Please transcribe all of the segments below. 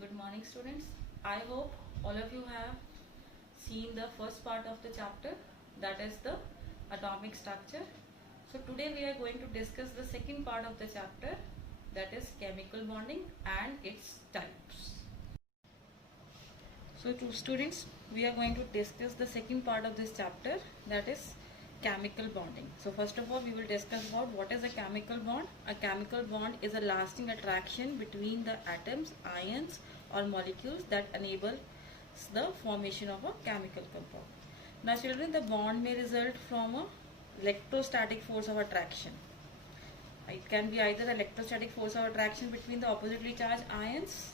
Good morning, students. I hope all of you have seen the first part of the chapter, that is the atomic structure. So today we are going to discuss the second part of the chapter, that is chemical bonding and its types. So to students, we are going to discuss the second part of this chapter, that is chemical bonding. So first of all, we will discuss about what is a chemical bond. A chemical bond is a lasting attraction between the atoms, ions or molecules that enables the formation of a chemical compound. Now children, the bond may result from a electrostatic force of attraction. It can be either electrostatic force of attraction between the oppositely charged ions,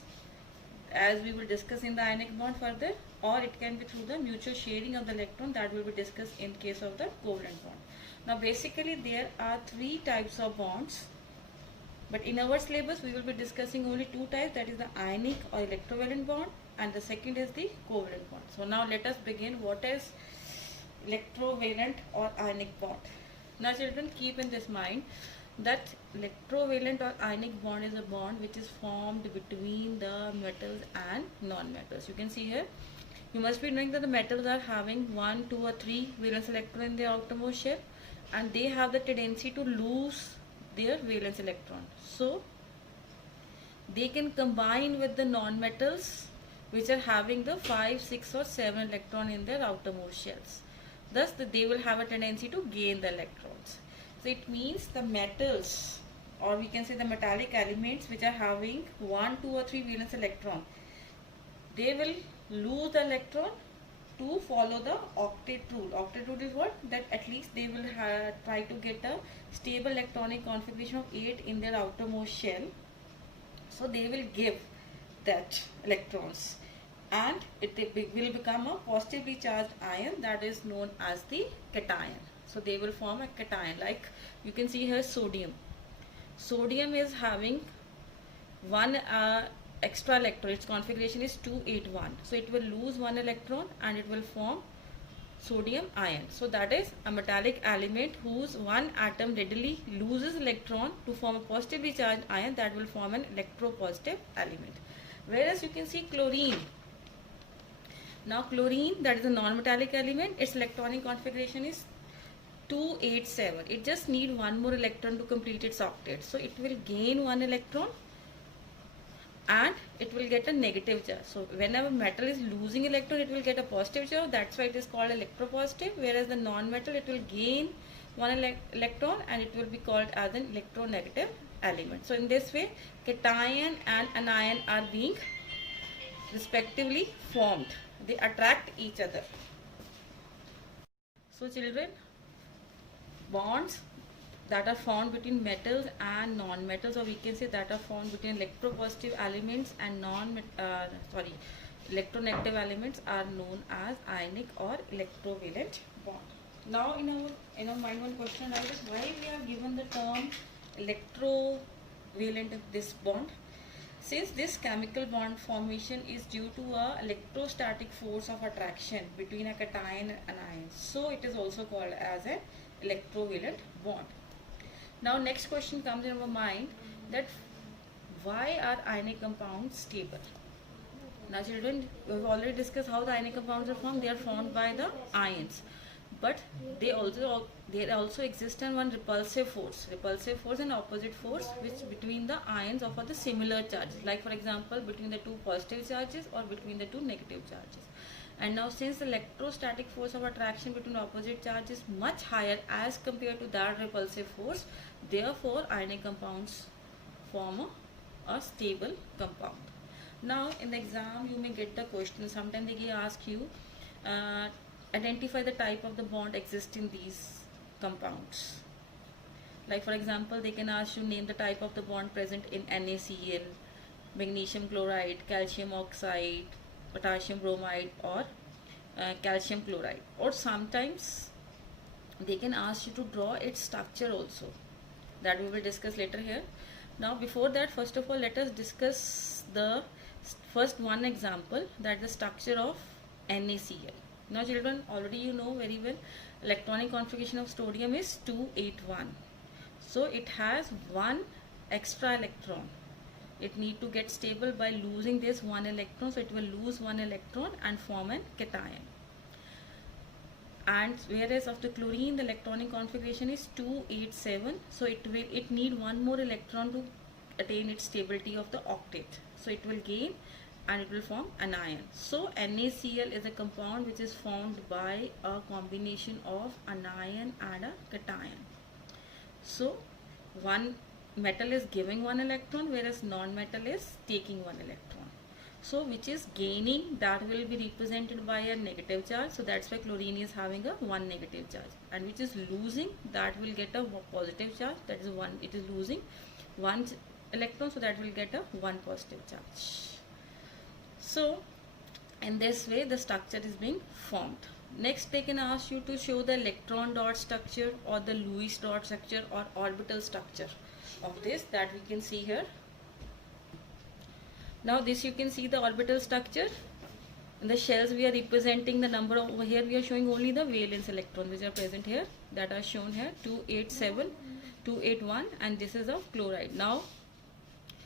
as we will discuss in the ionic bond further, or it can be through the mutual sharing of the electron, that will be discussed in case of the covalent bond. Now basically there are three types of bonds, but in our syllabus we will be discussing only two types, that is the ionic or electrovalent bond, and the second is the covalent bond. So now let us begin. What is electrovalent or ionic bond? Now children, keep in this mind that electrovalent or ionic bond is a bond which is formed between the metals and non-metals. You can see here, you must be knowing that the metals are having 1, 2 or 3 valence electron in their outermost shell, and they have the tendency to lose their valence electron. So they can combine with the non-metals which are having the 5, 6 or 7 electron in their outermost shells. Thus they will have a tendency to gain the electrons. So it means the metals, or we can say the metallic elements which are having 1, 2 or 3 valence electron, they will lose the electron to follow the octet rule. Octet rule is what? That at least they will try to get a stable electronic configuration of 8 in their outermost shell. So they will give that electrons, and it will become a positively charged ion, that is known as the cation. So they will form a cation. Like you can see here, sodium. Sodium is having one extra electron. Its configuration is 281. So it will lose one electron and it will form sodium ion. So that is a metallic element whose one atom readily loses electron to form a positively charged ion, that will form an electropositive element. Whereas you can see chlorine. Now chlorine, that is a non-metallic element, its electronic configuration is 287. It just need one more electron to complete its octet. So it will gain one electron and it will get a negative charge. So whenever metal is losing electron, it will get a positive charge. That's why it is called electropositive. Whereas the non-metal, it will gain one electron and it will be called as an electronegative element. So in this way, cation and anion are being respectively formed. They attract each other. So children, bonds that are found between metals and non-metals, or we can say that are found between electropositive elements and electronegative elements, are known as ionic or electrovalent bond. Now in our mind one question arises, why we have given the term electrovalent of this bond? Since this chemical bond formation is due to a electrostatic force of attraction between a cation and ion, so it is also called as an electrovalent bond. Now next question comes in our mind, that why are ionic compounds stable? Now children, we have already discussed how the ionic compounds are formed. They are formed by the ions, but there also exists one repulsive force and opposite force, which between the ions offer the similar charges, like for example between the two positive charges or between the two negative charges. And now since the electrostatic force of attraction between opposite charges is much higher as compared to that repulsive force, therefore ionic compounds form a stable compound. Now in the exam you may get the question, sometimes they ask you, identify the type of the bond exist in these compounds. Like for example, they can ask you, name the type of the bond present in NaCl, magnesium chloride, calcium oxide, potassium bromide, or calcium chloride. Or sometimes they can ask you to draw its structure also, that we will discuss later here. Now before that, first of all, let us discuss the first one example, that is the structure of NaCl. Now children, already you know very well, electronic configuration of sodium is 281. So it has one extra electron. It need to get stable by losing this one electron, so it will lose one electron and form an cation. And whereas of the chlorine, the electronic configuration is 287, so it need one more electron to attain its stability of the octet, so it will gain and it will form anion. So NaCl is a compound which is formed by a combination of anion and a cation. So one metal is giving one electron, whereas non-metal is taking one electron. So which is gaining, that will be represented by a negative charge, so that's why chlorine is having a one negative charge, and which is losing, that will get a positive charge, that is one, it is losing one electron, so that will get a one positive charge. So in this way the structure is being formed. Next they can ask you to show the electron dot structure or the Lewis dot structure or orbital structure of this, that we can see here. Now this you can see the orbital structure. In the shells we are representing the number of, over here we are showing only the valence electrons which are present here, that are shown here 287, 281, and this is of chloride. Now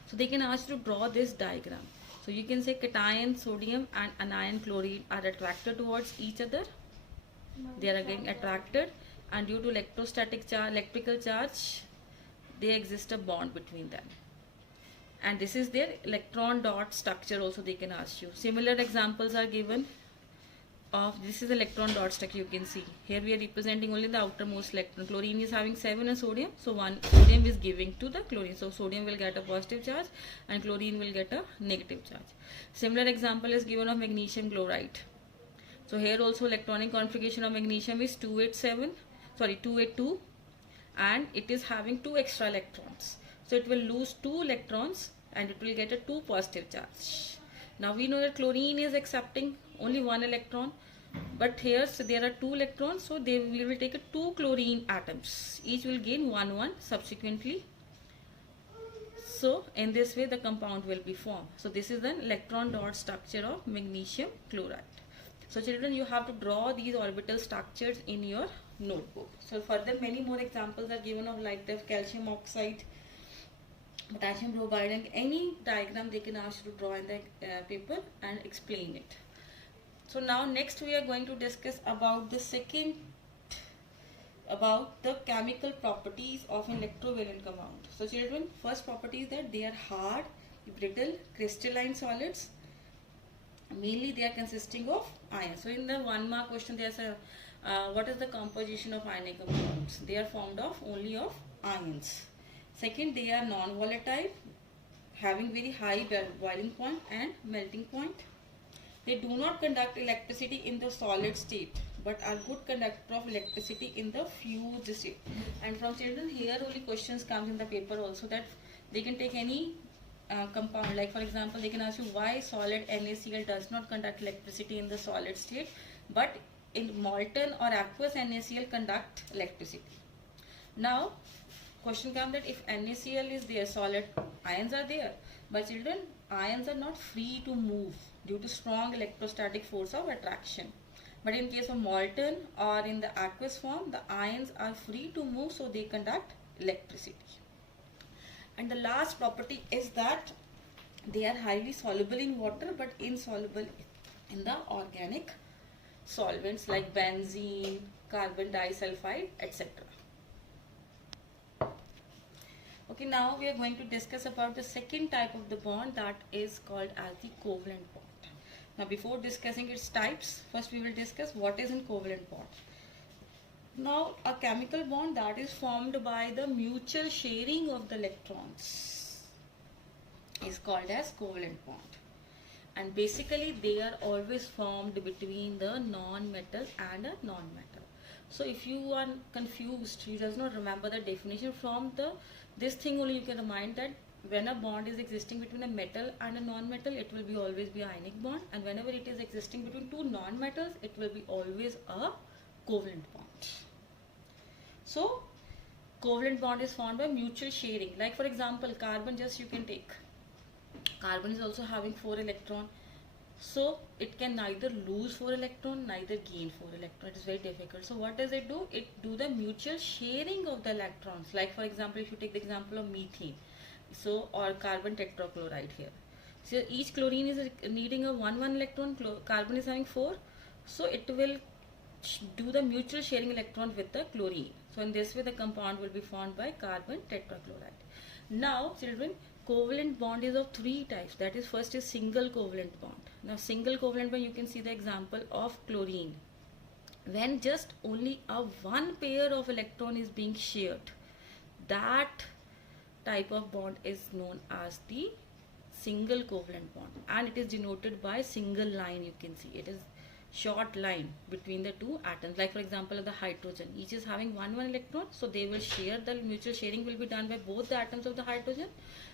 so they can ask you to draw this diagram. So you can say cation sodium and anion chlorine are attracted towards each other. They are again attracted, and due to electrostatic charge, electrical charge, they exist a bond between them. And this is their electron dot structure also they can ask you. Similar examples are given of, this is electron dot structure you can see. Here we are representing only the outermost electron. Chlorine is having 7 and sodium, so one sodium is giving to the chlorine. So sodium will get a positive charge and chlorine will get a negative charge. Similar example is given of magnesium chloride. So here also electronic configuration of magnesium is 282, and it is having 2 extra electrons. So it will lose 2 electrons and it will get a 2 positive charge. Now we know that chlorine is accepting only 1 electron, but here so there are 2 electrons, so we will take a 2 chlorine atoms. Each will gain 1 subsequently. So in this way the compound will be formed. So this is an electron dot structure of magnesium chloride. So children, you have to draw these orbital structures in your notebook. So further many more examples are given of, like the calcium oxide, potassium bromide, and any diagram they can ask you to draw in the paper and explain it. So now next we are going to discuss about the chemical properties of an electrovalent compound. So children, first property is that they are hard, brittle, crystalline solids. Mainly they are consisting of ions. So in the 1 mark question there is a what is the composition of ionic compounds? They are formed of only of ions. Second, they are non-volatile, having very high boiling point and melting point. They do not conduct electricity in the solid state, but are good conductor of electricity in the fused state. And from children, here only questions comes in the paper also, that they can take any compound, like for example they can ask you why solid NaCl does not conduct electricity in the solid state, but in molten or aqueous NaCl conduct electricity. Now question comes that if NaCl is there, solid ions are there, but children, ions are not free to move due to strong electrostatic force of attraction. But in case of molten or in the aqueous form, the ions are free to move, so they conduct electricity. And the last property is that they are highly soluble in water but insoluble in the organic solvents like benzene, carbon disulfide, etc. Okay, now we are going to discuss about the second type of the bond, that is called as the covalent bond. Now before discussing its types, first we will discuss what is a covalent bond. Now a chemical bond that is formed by the mutual sharing of the electrons is called as covalent bond. And basically they are always formed between the non-metal and a non-metal. So if you are confused, you does not remember the definition from this thing only, you can remind that when a bond is existing between a metal and a non-metal, it will be always be ionic bond, and whenever it is existing between two non-metals, it will be always a covalent bond. So covalent bond is formed by mutual sharing. Like for example, carbon, just you can take. Carbon is also having 4 electron. So it can neither lose 4 electron, neither gain 4 electron. It is very difficult. So what does it do? It do the mutual sharing of the electrons. Like for example, if you take the example of methane. So, or carbon tetrachloride here. So each chlorine is needing a 1 electron, carbon is having 4, so it will do the mutual sharing electron with the chlorine. So in this way the compound will be formed by carbon tetrachloride. Now children, covalent bond is of 3 types. That is, first is single covalent bond. Now single covalent bond, you can see the example of chlorine. When just only a 1 pair of electron is being shared, that type of bond is known as the single covalent bond, and it is denoted by single line. You can see it is short line between the two atoms. Like for example of the hydrogen, each is having 1 electron, so they will share, the mutual sharing will be done by both the atoms of the hydrogen,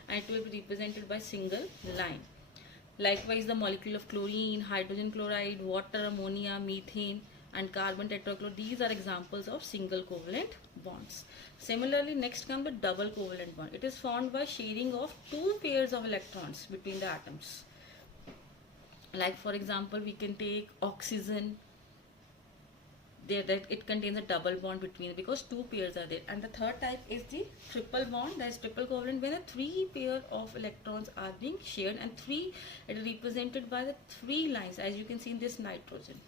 and it will be represented by single line. Likewise, the molecule of chlorine, hydrogen chloride, water, ammonia, methane and carbon tetrachloride, these are examples of single covalent bonds. Similarly, next comes the double covalent bond. It is formed by sharing of 2 pairs of electrons between the atoms. Like for example, we can take oxygen. There, that it contains a double bond between, because 2 pairs are there. And the third type is the triple bond, that is triple covalent, when a 3 pair of electrons are being shared, and 3, it is represented by the 3 lines, as you can see in this nitrogen.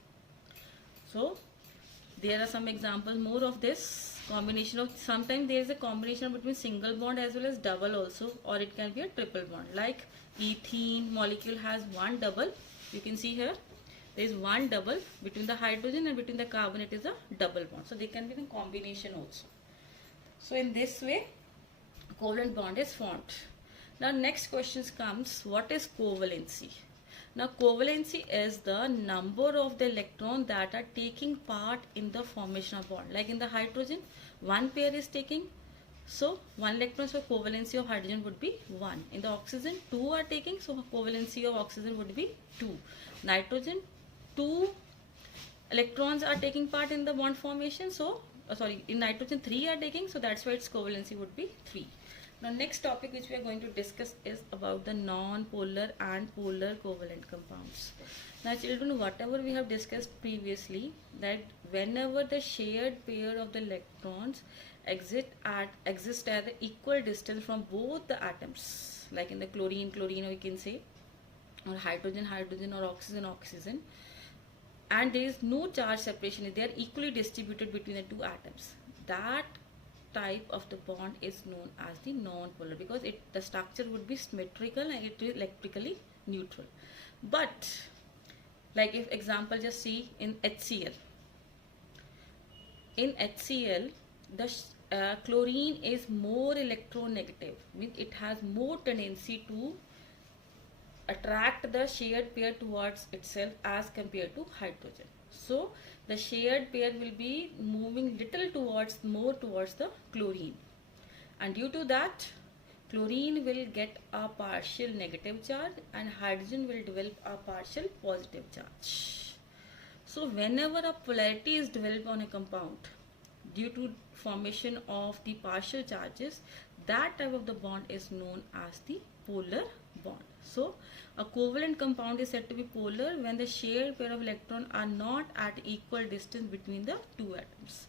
So there are some examples more of this combination of, sometimes there is a combination between single bond as well as double also, or it can be a triple bond. Like ethene molecule has 1 double, you can see here there is 1 double between the hydrogen, and between the carbon it is a double bond. So they can be in combination also. So in this way covalent bond is formed. Now next questions comes, what is covalency? Now covalency is the number of the electrons that are taking part in the formation of bond. Like in the hydrogen, 1 pair is taking, so 1 electron, so covalency of hydrogen would be 1. In the oxygen, 2 are taking, so covalency of oxygen would be 2. Nitrogen, 2 electrons are taking part in the bond formation, so in nitrogen 3 are taking, so that's why its covalency would be 3. Now next topic which we are going to discuss is about the non-polar and polar covalent compounds. Now children, whatever we have discussed previously, that whenever the shared pair of the electrons exist at an equal distance from both the atoms, like in the chlorine, or we can say, or hydrogen, or oxygen, and there is no charge separation, they are equally distributed between the 2 atoms, that type of the bond is known as the non-polar, because the structure would be symmetrical and it is electrically neutral. But like if example, just see in HCl. In HCl, the chlorine is more electronegative, means it has more tendency to attract the shared pair towards itself as compared to hydrogen. So the shared pair will be moving more towards the chlorine, and due to that chlorine will get a partial negative charge and hydrogen will develop a partial positive charge. So whenever a polarity is developed on a compound due to formation of the partial charges, that type of the bond is known as the polar bond. So a covalent compound is said to be polar when the shared pair of electrons are not at equal distance between the 2 atoms.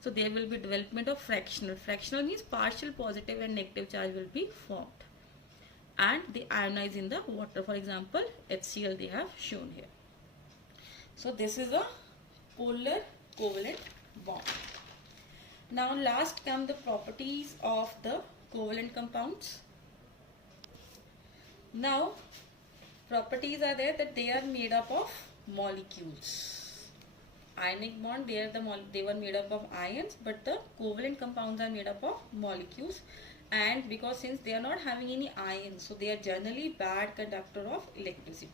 So there will be development of fractional. Fractional means partial positive and negative charge will be formed, and they ionize in the water. For example, HCl they have shown here. So this is a polar covalent bond. Now last come the properties of the covalent compounds. Now properties are there that they are made up of molecules. Ionic bond, they were made up of ions, but the covalent compounds are made up of molecules. And because since they are not having any ions, so they are generally bad conductor of electricity.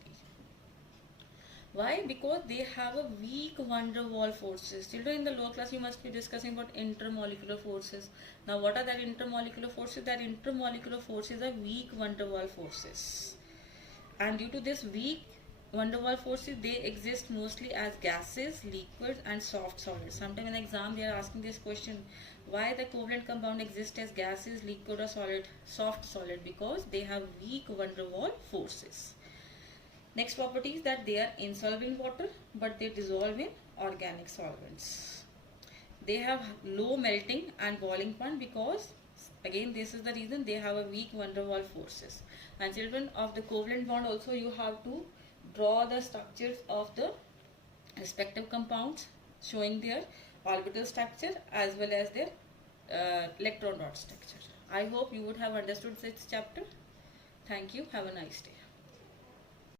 Why? Because they have a weak van der Waals forces. Children, in the lower class you must be discussing about intermolecular forces. Now what are that intermolecular forces? That intermolecular forces are weak van der Waals forces. And due to this weak van der Waals forces, they exist mostly as gases, liquids and soft solids. Sometimes in exam they are asking this question, why the covalent compound exists as gases, liquid or solid, soft solid? Because they have weak van der Waals forces. Next property is that they are insoluble in water, but they dissolve in organic solvents. They have low melting and boiling point because Again, this is the reason they have a weak van der Waals forces. And children, of the covalent bond also you have to draw the structures of the respective compounds, showing their orbital structure as well as their electron dot structure. I hope you would have understood this chapter. Thank you. Have a nice day.